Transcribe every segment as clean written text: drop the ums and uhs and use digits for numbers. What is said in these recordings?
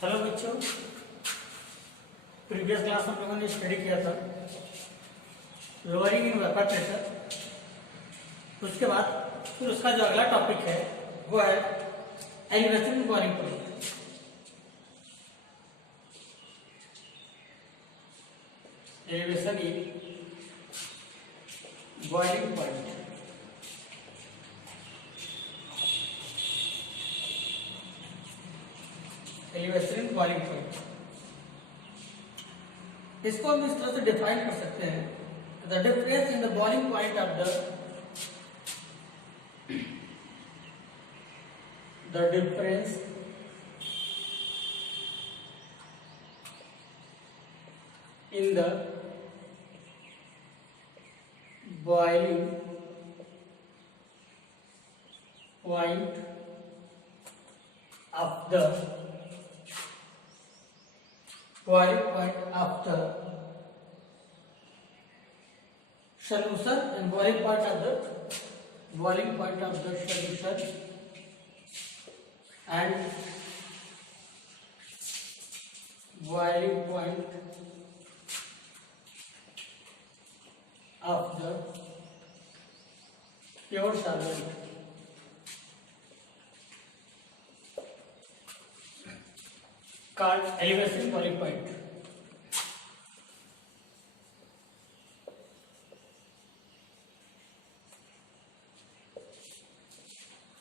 Hello बच्चों, previous class में हम लोगों ने स्टडी किया था लोअरिंग इन वेपर प्रेशर। उसके बाद फिर उसका जो अगला टॉपिक है वो है elevation in boiling point. Elevation in boiling point. Elevation in boiling point, इसको हम इस तरह से डिफाइन कर सकते हैं, the difference in the boiling point of the difference in the boiling point of the solution and boiling point of the solution and boiling point of the pure solvent. Called elevation boiling point.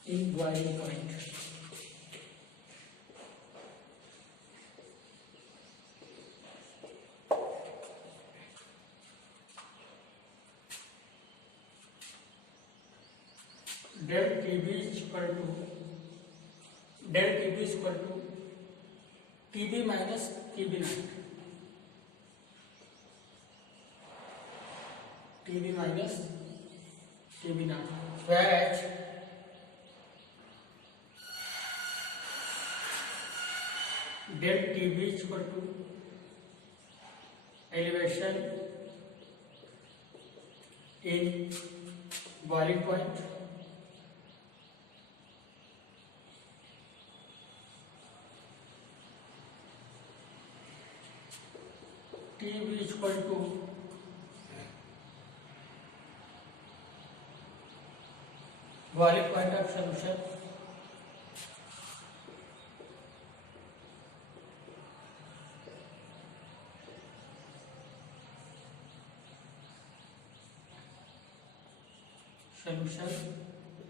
In boiling point. Del TB is equal to TB minus TB naught. TB minus TB naught. Whereas del TB is equal to elevation in boiling point TB is equal to boiling point of solution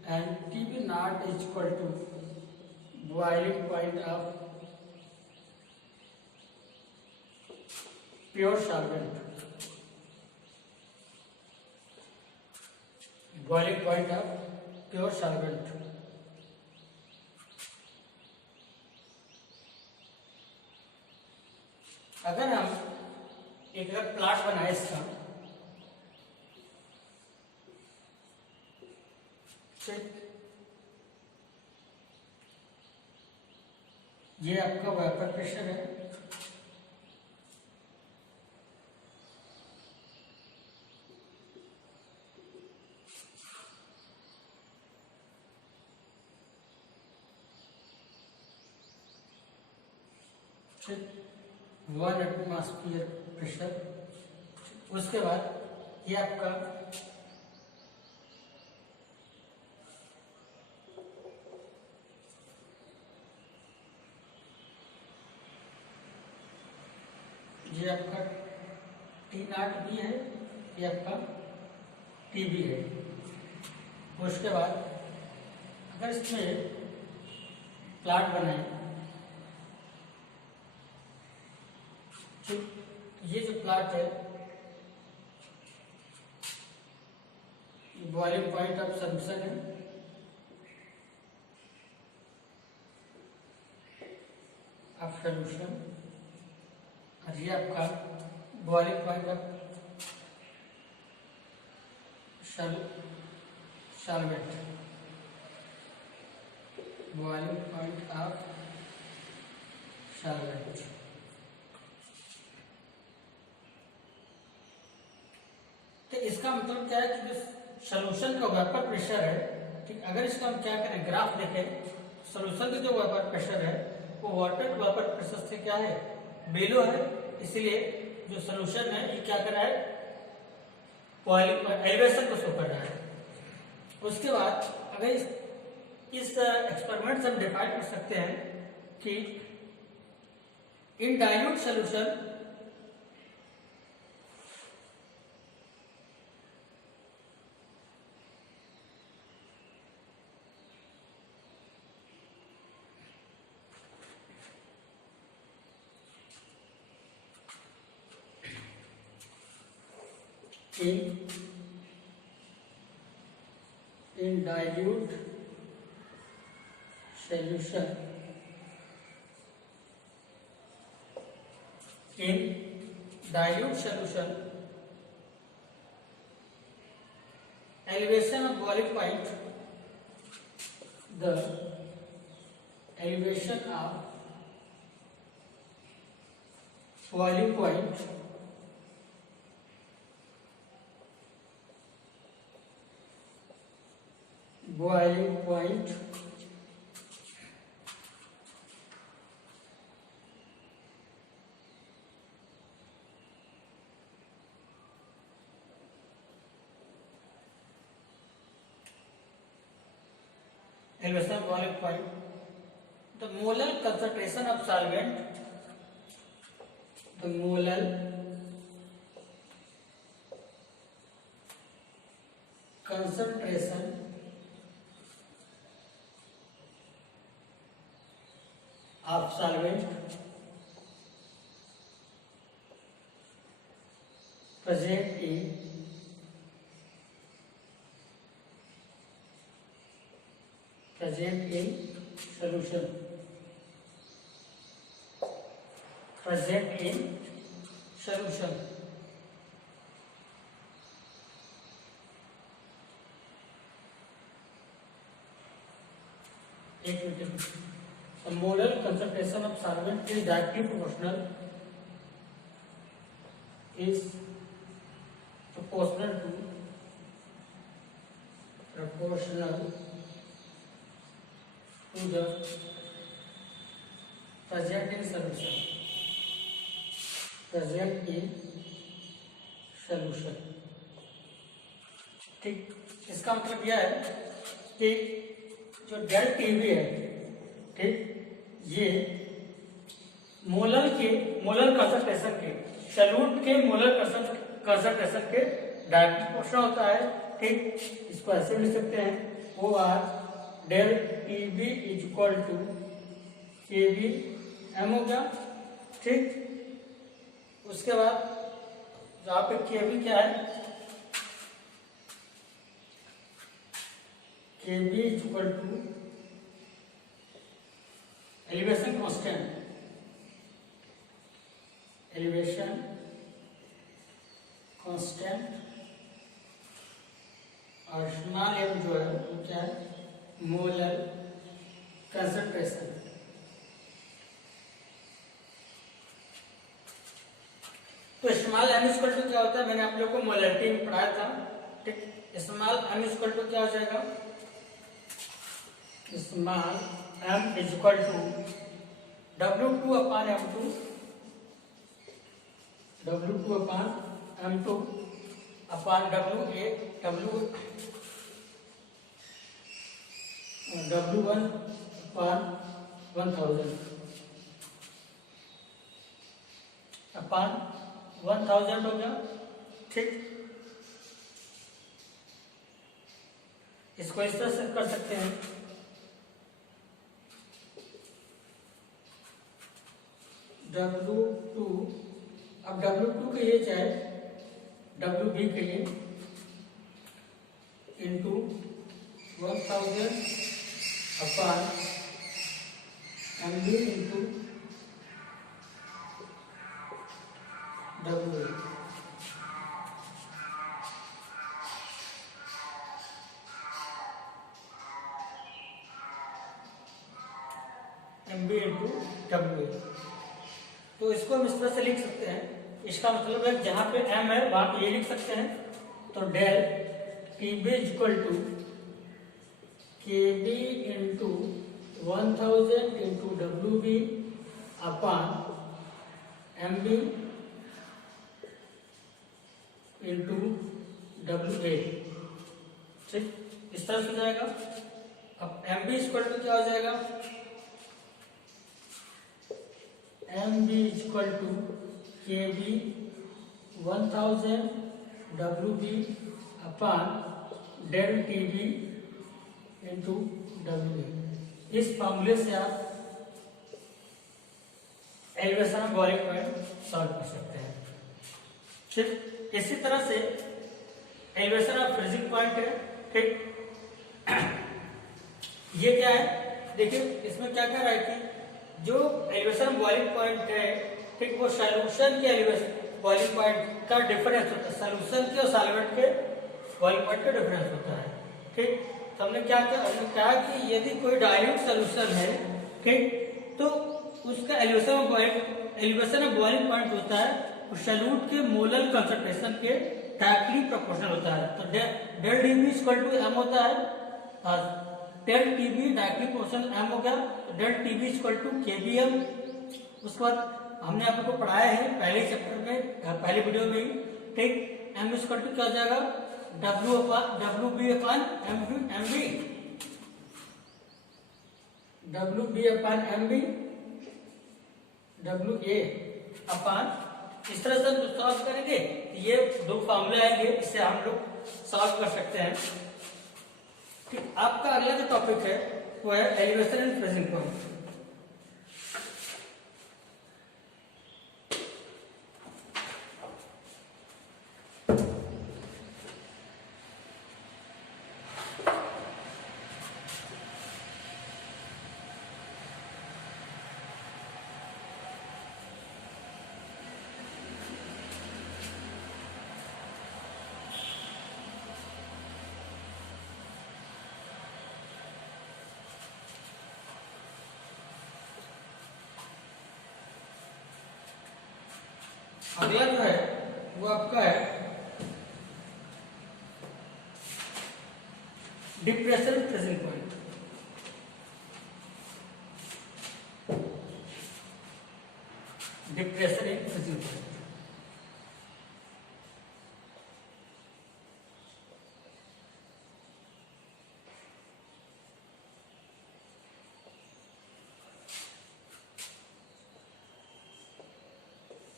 and TB naught is equal to boiling point of pure solvent. Boiling point of pure solvent. अगर हम एक plot बनाए इसका, ये आपका vapour pressure है, one atmosphere pressure. उसके बाद ये आपका टी नॉट भी है, ये आपका टी भी है। उसके बाद अगर इसमें प्लॉट बनाए, ये जो प्लॉट है बॉइलिंग पॉइंट ऑफ सॉल्यूशन है, ऑफ सॉल्यूशन, और ये आपका boiling point of solvent, boiling point of solvent. तो इसका मतलब क्या है कि जो सॉल्यूशन का वेपर प्रेशर है, ठीक, अगर इसका हम क्या करें, ग्राफ देखें, सॉल्यूशन का जो वेपर प्रेशर है वो वाटर वेपर प्रेशर से क्या है, बिलो है, इसलिए जो सोल्यूशन है ये क्या कर रहा है, एलिवेशन को शो कर रहा है। उसके बाद अगर इस एक्सपेरिमेंट से हम डिफाइन कर सकते हैं कि इन dilute solution in dilute solution elevation of boiling point, the elevation of boiling point elevation of boiling point, the molar concentration of solvent, the molar concentration of solvent present in solution, present in solution, the molar concentration of solvent is directly proportional to the present in solution। ठीक, इसका मतलब यह है कि जो del TV है, ठीक, ये मोलर कंसंट्रेशन के सॉल्यूट के मोलर कंसंट्रेशन के डायरेक्ट प्रोपोर्शनल होता है। ठीक, इसको ऐसे लिख सकते हैं, वो or del TB is equal to KB M हो गया। ठीक, उसके बाद जहाँ पे केबी क्या है, KB is equal to elevation constant, और स्मॉल एम जो है वो क्या है, मोलर कंसंट्रेशन। तो स्मॉल एम इक्वल टू क्या होता है, मैंने आप लोग को मोलरिटी में पढ़ाया था। ठीक, स्मॉल एम इक्वल टू क्या हो जाएगा, small M is equal to W2 upon M2, W2 upon M2 upon W1 upon 1000 upon 1000 हो गया। ठीक, इसको इस तरह से कर सकते हैं, W2, अब W2 के लिए चाहे WB के लिए into 1000 upon MB into WA। MB into WA। तो इसको हम इस तरह से लिख सकते हैं, इसका मतलब है जहां पे m है वहां पे ये लिख सकते हैं। तो del TB equal to KB into 1000 into WB upon MB into WA, ठीक, इस तरह से जाएगा। अब MB इक्वल टू क्या हो जाएगा, MB equal to KB 1000 WB upon del TB into WA। इस फॉर्मूले से आप elevation of boiling point solve कर सकते हैं, ठीक। इसी तरह से एलिवेशन ऑफ फ्रीजिंग पॉइंट है, ठीक। ये क्या है, देखिए इसमें क्या कह रहा है कि जो एलिवेशन बॉइलिंग पॉइंट है, ठीक, वो सॉल्यूशन के एलिवेशन बॉइलिंग पॉइंट का डिफरेंस होता है, सॉल्यूशन के और सॉल्वेंट के बॉइलिंग पॉइंट का डिफरेंस होता है, ठीक। तो हमने क्या किया, हमने कहा कि यदि कोई डाइल्यूट सॉल्यूशन है, ठीक, तो उसका एलिवेशन ऑफ बॉइलिंग पॉइंट होता है उस सॉल्यूट के मोलर कंसंट्रेशन के डायरेक्टली प्रोपोर्शनल होता है। तो del DB equal to M होता है और del TB directly proportional M हो गया, तो del TB equal to KBM. उसके बाद हमने आपको पढ़ाया है पहले चैप्टर में, पहले वीडियो में ही, ठीक। एम इक्वल टू क्या हो जाएगा, WB upon MB, WB upon MB, WA upon, इस तरह से हम सॉल्व करेंगे। ये दो फॉर्मूले आएंगे, इससे हम लोग सॉल्व कर सकते हैं, ठीक। आपका अगला जो टॉपिक है वो है एलिवेशन एंड फ्रीजिंग पॉइंट। अगला जो है वो आपका है depression freezing point. Depression in freezing point,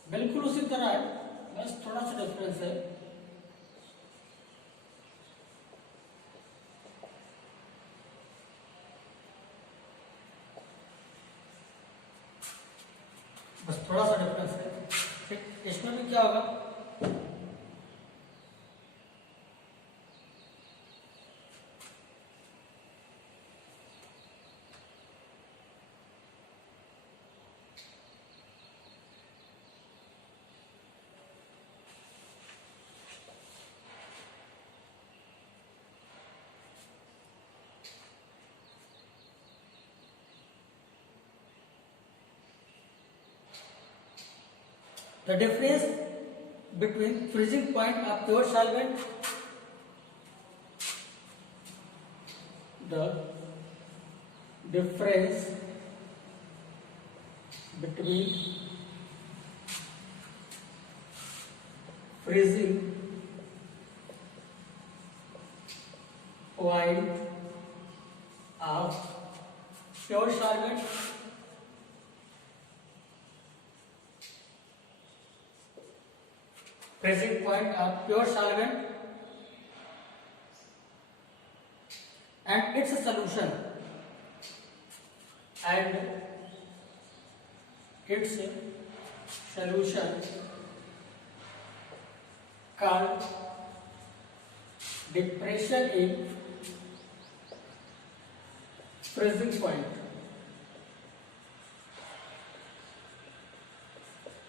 बिल्कुल उसी तरह है, बस थोड़ा सा डिफरेंस है। बस थोड़ा सा डिफरेंस है, ठीक। इसमें भी क्या होगा, the difference between freezing point of pure solvent, the difference between freezing point of pure solvent freezing point of pure solvent and its solution called depression in freezing point.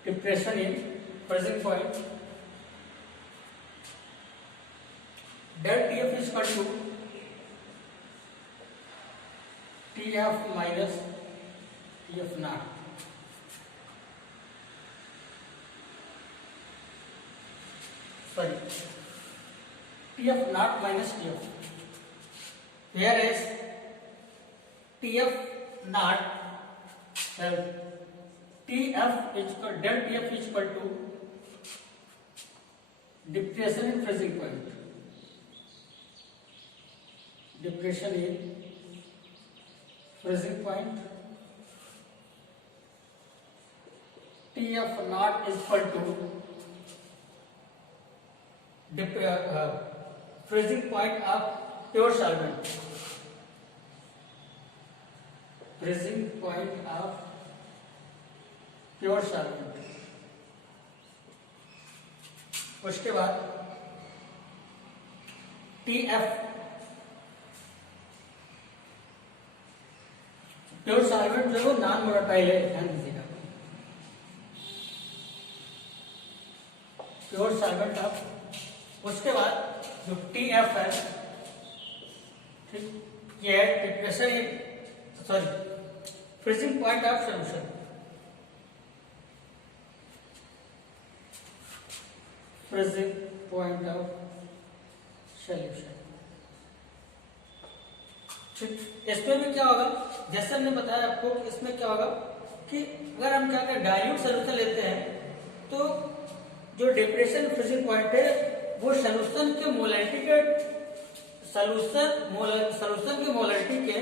Depression in freezing point. Del TF is equal to TF minus TF naught. Sorry, TF naught minus TF. Whereas TF not have TF is equal del TF is equal to depression in freezing point. Depression in freezing point. TF naught is equal to freezing point of pure solvent. Freezing point of pure solvent. उसके बाद TF pure solvent जो non volatile है, ध्यान दीजिएगा, pure solvent of. उसके बाद जो TF है, ठीक, ये है depression, sorry, freezing point of solution. Freezing point of solution, ठीक। इसमें भी क्या होगा, जैसे हमने बताया आपको, इसमें क्या होगा कि अगर हम क्या करें, डाइल्यूट सॉल्यूशन लेते हैं तो जो डिप्रेशन फ्रीजिंग पॉइंट है वो सॉल्यूशन के मोलैरिटी के सॉल्यूशन के मोलैरिटी के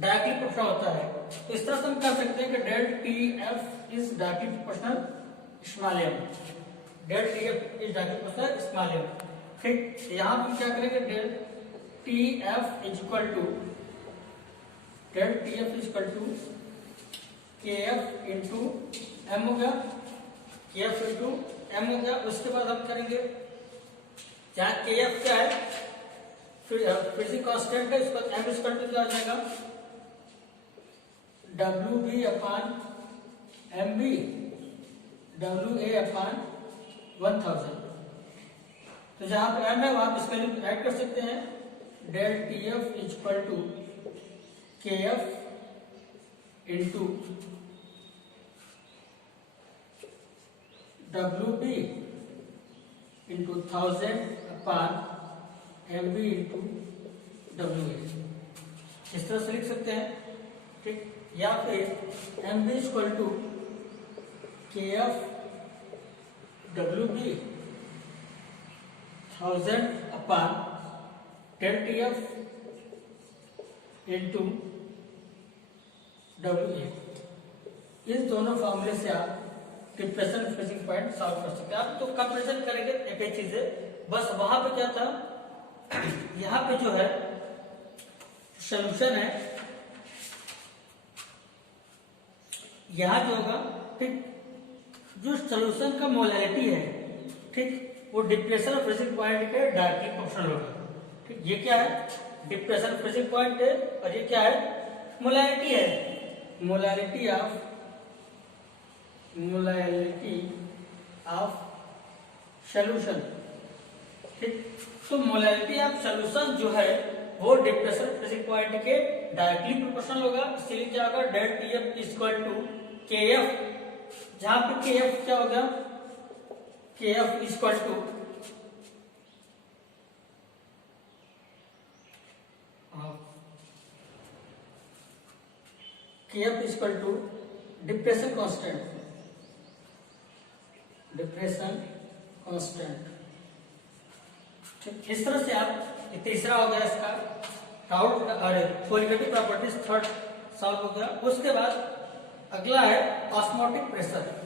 डायरेक्टली प्रोपोर्शनल होता है। तो इस तरह से हम कह सकते हैं कि del TF is directly proportional small m, del TF is directly proportional small m, ठीक। यहाँ हम क्या करेंगे, del TF is equal to del TF is equal to KF into m हो गया, KF इंटू m हो गया। उसके बाद हम करेंगे, जहाँ KF क्या है, फ्रीजिंग कांस्टेंट है, इसका m इज इक्वल टू क्या हो जाएगा, WB अपान MB, WA अपान 1000। तो जहां पे m है वहां पे इसका वैल्यू ऐड कर सकते हैं, del TF is equal to KF into WB into 1000 upon MB into WA। इस तरह से लिख सकते हैं, ठीक। या फिर MB is equal to KF WB 1000 upon del TF into WA। इस दोनों फॉर्मूले से आप डिप्रेशन फ्रीजिंग पॉइंट सॉल्व कर सकते हैं। आप तो कंपैरिजन करेंगे, एक ही चीज है, बस वहां पे क्या था, यहाँ पे जो है सॉल्यूशन है, यहाँ जो होगा, ठीक, जो सॉल्यूशन का मोलैरिटी है, ठीक, वो डिप्रेशन और फ्रीजिंग पॉइंट के डायरेक्टली प्रोपोर्शनल होगा, ठीक। ये क्या है, डिप्रेशन फ्रीजिंग पॉइंट है, और ये क्या है, मोलैरिटी है, मोलैरिटी ऑफ सॉल्यूशन, ठीक। तो मोलैरिटी ऑफ सॉल्यूशन जो है वो डिप्रेशन फ्रीजिंग पॉइंट के डायरेक्टली प्रोपोर्शनल होगा, इसलिए क्या होगा, del TF is equal to KF, जहां पे KF क्या होगा, KF is equal to KF is equal to depression constant, depression constant, ठीक। इस तरह से आप, तीसरा हो गया इसका doubt, colligative properties third solve हो गया। उसके बाद अगला है ऑस्मोटिक प्रेशर।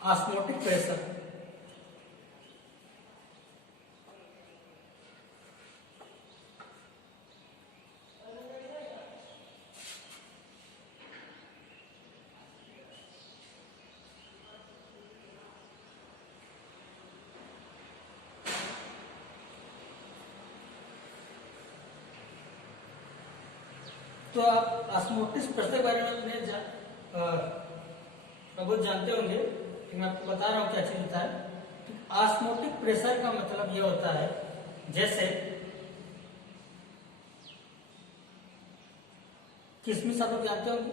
ऑस्मोटिक प्रेशर, तो आप ऑस्मोटिक प्रेशर के बारे में बहुत जानते होंगे, लेकिन मैं आपको बता रहा हूँ क्या चीज होता है। ऑस्मोटिक प्रेशर का मतलब ये होता है, जैसे किशमिश आप लोग जानते होंगे,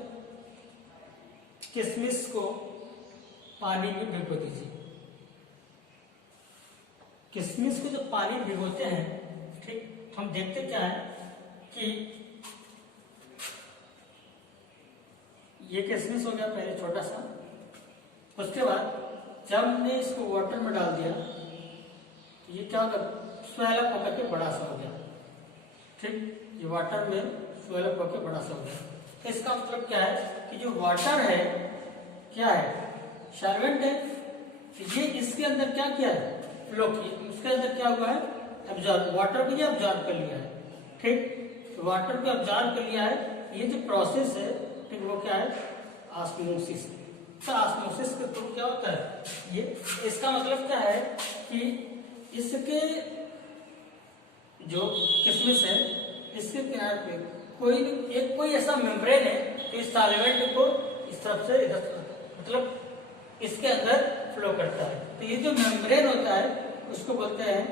किशमिश को पानी में भिगो दीजिए। किशमिश को जब पानी में भिगोते हैं, ठीक, तो हम देखते क्या है कि ये किशमिश हो गया पहले छोटा सा, उसके बाद जब हमने इसको वाटर में डाल दिया तो ये क्या होगा, स्वेलअप होकर के बड़ा सा हो गया। ठीक, ये वाटर में स्वेलअप होकर बड़ा सा हो गया। तो इसका मतलब क्या है कि जो वाटर है क्या है, सॉल्वेंट है। तो ये इसके अंदर क्या किया है, फ्लो किया, उसके अंदर क्या हुआ है, एब्जॉर्ब, वाटर को ये एब्जॉर्ब कर लिया है। ठीक, तो वाटर को एब्जॉर्ब कर लिया है। ये जो प्रोसेस है, ठीक, वो क्या है, ऑस्मोसिस। तो ऑस्मोसिस के थ्रू क्या होता है, ये इसका मतलब क्या है कि इसके जो किशमिश है, इसके किनारे पे कोई ऐसा मेम्ब्रेन है तो इस सॉल्वेंट को इस तरफ से इधर, मतलब इसके अंदर फ्लो करता है। तो ये जो मेम्ब्रेन होता है उसको बोलते हैं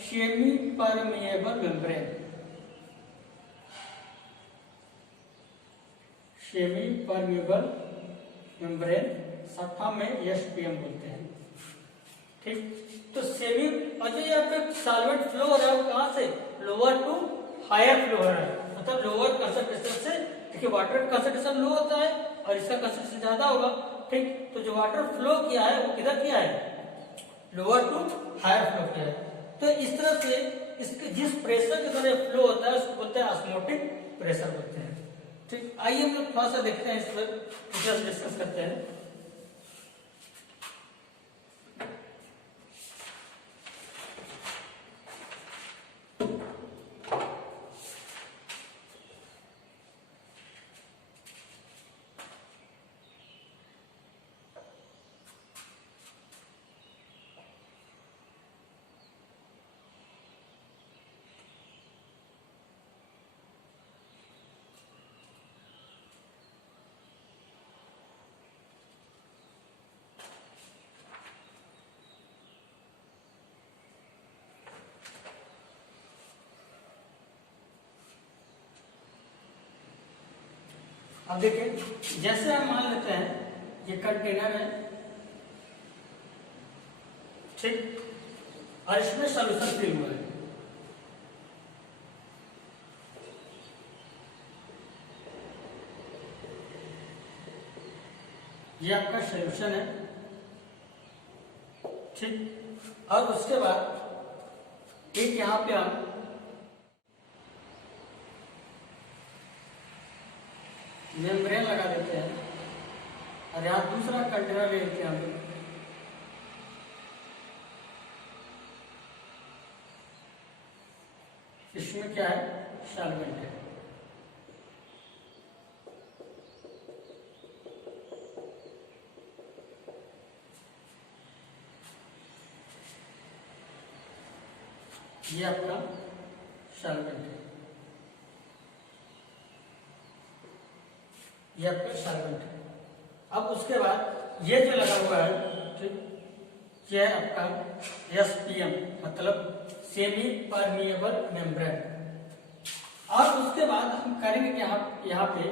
semi permeable membrane. Semi permeable membrane, सफा में एसपीएम बोलते हैं। ठीक, तो सेमी, और जो यहाँ पे सॉल्वेंट फ्लो हो रहा है वो कहाँ से, लोअर टू हायर फ्लो हो रहा है, मतलब लोअर कंसंट्रेशन से। देखिए वाटर का कंसंट्रेशन लो होता है और इसका कंसंट्रेशन ज्यादा होगा। ठीक, तो जो वाटर फ्लो किया है वो किधर किया है, लोअर टू हायर फ्लो किया है। तो इस तरह से इसके जिस प्रेशर की तरह फ्लो होता है उसको बोलते हैं ऑस्मोटिक प्रेशर बोलते हैं। ठीक, आइए हम लोग थोड़ा सा देखते हैं, इस पर डिस्कस करते हैं। अब देखिए, जैसे हम मान लेते हैं ये कंटेनर है, ठीक, और इसमें सॉल्यूशन फिल हुआ है। ये आपका सॉल्यूशन है। ठीक, और उसके बाद एक यहाँ पे हम मेम्ब्रेन लगा देते हैं और यहाँ दूसरा कंटेनर ले लेते हैं हम। इसमें क्या है, सॉल्वेंट है। ये आपका सॉल्वेंट है, ये आपका सॉल्वेंट है। अब उसके बाद ये जो लगा हुआ है, ठीक, ये है आपका एसपीएम, मतलब सेमी परमिएबल मेम्ब्रेन। और उसके बाद हम करेंगे कि यहाँ पे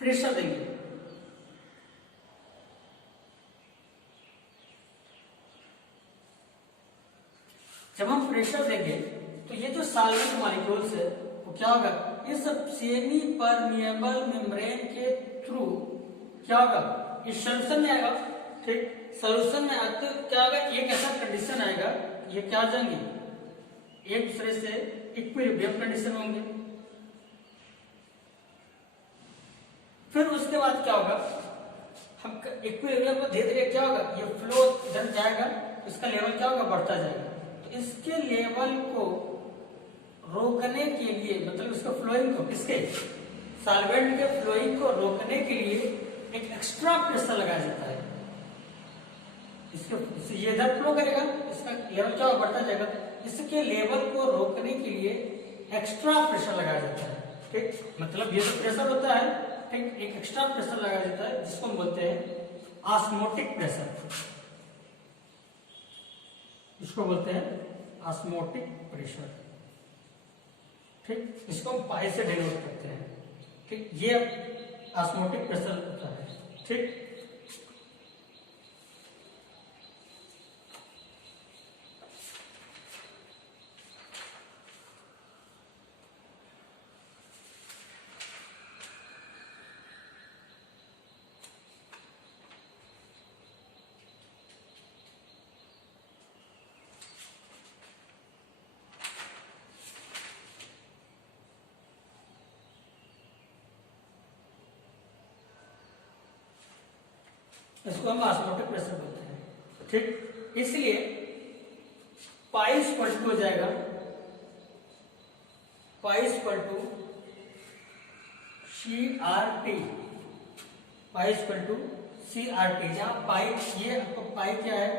प्रेशर देंगे। जब हम प्रेशर देंगे तो ये जो सॉल्वेंट मॉलिक्यूल्स है वो क्या होगा, ये सब सेमी परमिएबल मेम्ब्रेन के थ्रू क्या होगा, इस सॉल्यूशन में आएगा। ठीक, सॉल्यूशन में आते क्या होगा, एक ऐसा कंडीशन आएगा, ये क्या हो जाएंगे, एक दूसरे से इक्विलिब्रियम कंडीशन होंगे। फिर उसके बाद क्या होगा, हम इक्विलिब्रियम को धीरे धीरे क्या होगा, ये फ्लो इधर जाएगा, इसका लेवल क्या होगा, बढ़ता जाएगा। तो इसके लेवल को रोकने के लिए, मतलब इसको फ्लोइंग को, किसके, सॉल्वेंट के फ्लोइंग को रोकने के लिए एक एक्स्ट्रा प्रेशर लगाया जाता है। इसके ये इधर फ्लो करेगा, इसका लेवल क्या बढ़ता जाएगा। इसके लेवल को रोकने के लिए एक्स्ट्रा प्रेशर लगाया जाता है। ठीक, मतलब ये जो प्रेशर होता है, ठीक, एक एक्स्ट्रा प्रेशर लगाया जाता है जिसको हम बोलते हैं ऑस्मोटिक प्रेशर, इसको बोलते हैं ऑस्मोटिक प्रेशर। ठीक, इसको हम पाई से डिनोट करते हैं। ठीक, ये ऑस्मोटिक प्रेशर होता है। ठीक, इसको हम ऑस्मोटिक प्रेशर बोलते हैं। ठीक, इसलिए पाई इक्वल टू हो जाएगा, pi equal to CRT, pi equal to CRT, जहां पाई, ये आपको पाई क्या है,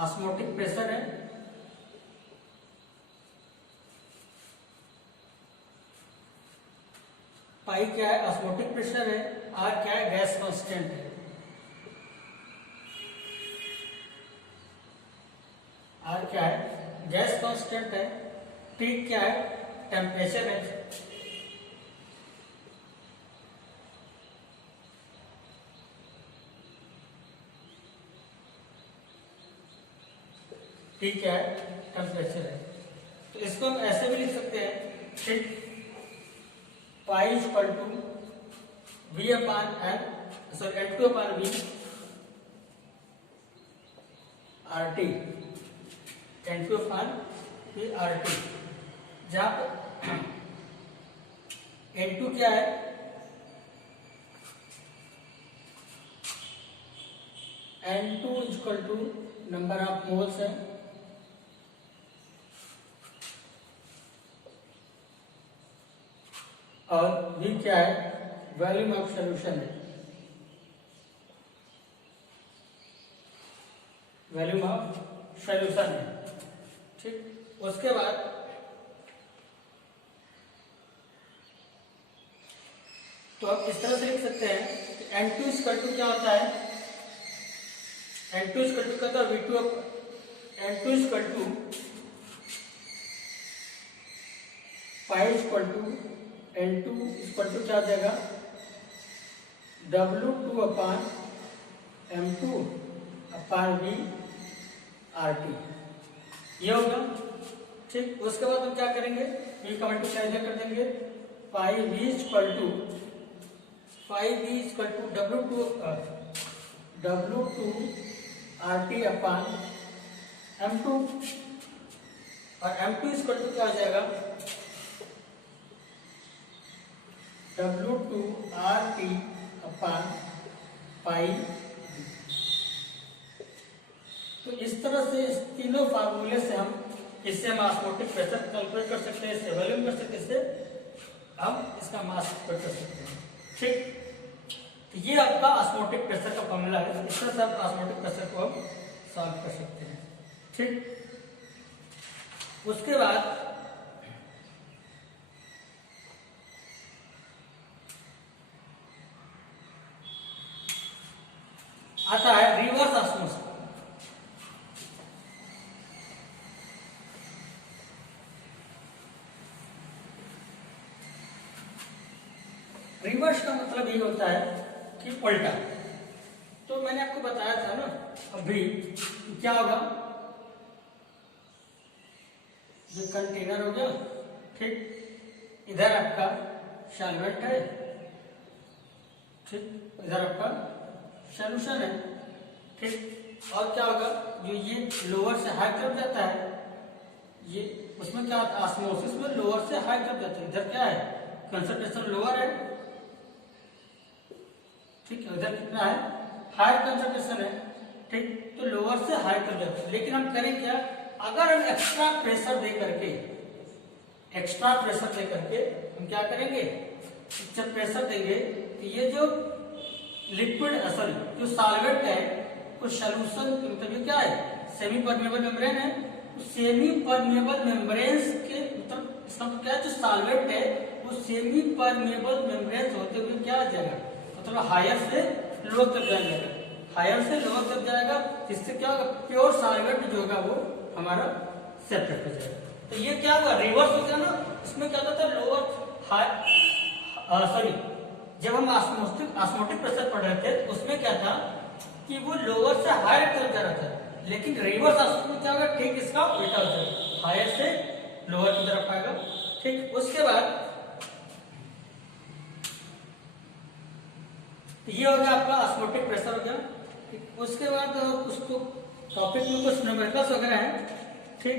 ऑस्मोटिक प्रेशर है, पाई क्या है, ऑस्मोटिक प्रेशर है, आर क्या है, गैस कांस्टेंट है, आर क्या है, गैस कांस्टेंट है, टी क्या है, टेम्परेचर है, टी क्या है, टेम्परेचर है। तो इसको हम ऐसे भी लिख सकते हैं, ठीक, pi equal to V upon N, sorry N2 upon V RT, N2 upon V RT, जहां पर N2 क्या है, N2 equal to number of moles है, और V क्या है, वॉल्यूम ऑफ सॉल्यूशन है, वॉल्यूम ऑफ सॉल्यूशन है। ठीक, उसके बाद तो आप इस तरह से लिख सकते हैं कि N2 इक्वल टू क्या होता है, N2 इक्वल टू क्या होता है, V2, N2 equal to pi equal to N2 equal to क्या हो जाएगा, W2 अपान M2 अपान V RT, ये होगा। ठीक, उसके बाद हम क्या करेंगे, V का मल्टीप्लाई कर देंगे, pi V equal to W2 RT upon M2, और M2 इक्वल टू क्या हो जाएगा, W2 RT अपान पाई। तो इस तरह से इस तीनों फार्मूले से हम, इससे हम ऑस्मोटिक प्रेशर कैलकुलेट कर सकते हैं, इससे वॉल्यूम कर सकते हैं, इससे हम इसका मास कर सकते हैं। ठीक, तो ये आपका ऑस्मोटिक प्रेशर का फॉर्मूला है, इस तरह से आप ऑस्मोटिक प्रेशर को हम सॉल्व कर सकते हैं। ठीक, उसके बाद आता है रिवर्स ऑस्मोसिस। रिवर्स का मतलब ये होता है कि उल्टा। तो मैंने आपको बताया था ना अभी, क्या होगा, ये कंटेनर हो गया, ठीक, इधर आपका सॉल्वेंट है, ठीक, इधर आपका सॉल्यूशन है, ठीक, और क्या होगा, जो ये लोअर से हाई तरफ जाता है, ये उसमें क्या होता है, ऑस्मोसिस में लोअर से हाई तरफ जाता है, इधर क्या है, कंसंट्रेशन लोअर है, ठीक है, इधर कितना है, हाई कंसंट्रेशन है, ठीक, तो लोअर से हाई तरफ जाता है। लेकिन हम करें क्या, अगर हम एक्स्ट्रा प्रेशर दे करके हम क्या करेंगे, जब प्रेशर देंगे तो ये जो लिक्विड असल जो सॉल्वेंट है, वो सॉल्यूशन मतलब ये क्या है, सेमी परमेबल मेम्ब्रेन है, सेमी परमेबल मेम्ब्रेन्स के मतलब इसका क्या है, जो सॉल्वेंट है वो सेमी परमेबल मेम्ब्रेन होते हुए क्या आ जाएगा, मतलब हायर से लोअर तक जाएगा, हायर से लोअर तक जाएगा, जिससे क्या होगा, प्योर सॉल्वेंट जो होगा वो हमारा सेपरेट हो जाएगा। तो ये क्या हुआ, रिवर्स हो गया ना। इसमें क्या होता था, लोअर सॉरी, जब हम ऑस्मोटिक प्रेशर पढ़ रहे थे उसमें क्या था कि वो लोअर से हायर तक जा रहा था, लेकिन रिवर्स ऑस्मोटिक में क्या होगा, ठीक इसका उल्टा हो जाएगा, हायर से लोअर की तरफ आएगा। ठीक, उसके बाद ये हो गया आपका ऑस्मोटिक प्रेशर हो गया। उसके बाद उसको टॉपिक में कुछ न्यूमेरिकल्स वगैरह है, ठीक,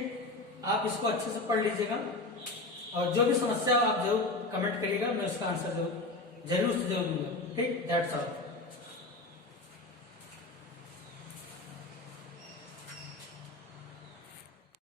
आप इसको अच्छे से पढ़ लीजिएगा और जो भी समस्या हो आप जरूर कमेंट करिएगा, मैं उसका आंसर जरूर से जरूर दूंगा। ठीक, दैट्स ऑल।